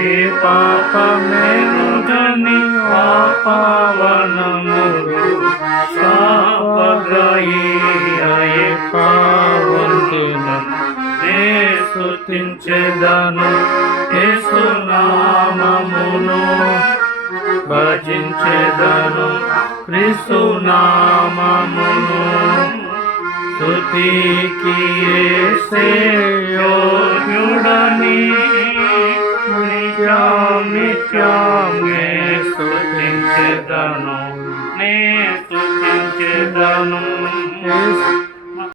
ఏ పాపమేరుగని ఆ పావనముడు శాపగ్రహీయే పావంతులను నే స్తుతించెదను యేసు నామమును భజించెదను క్రీస్తు నామమును స్తుతికి యేసే యోగ్యుడని నిత్యం నే స్తుతించెదను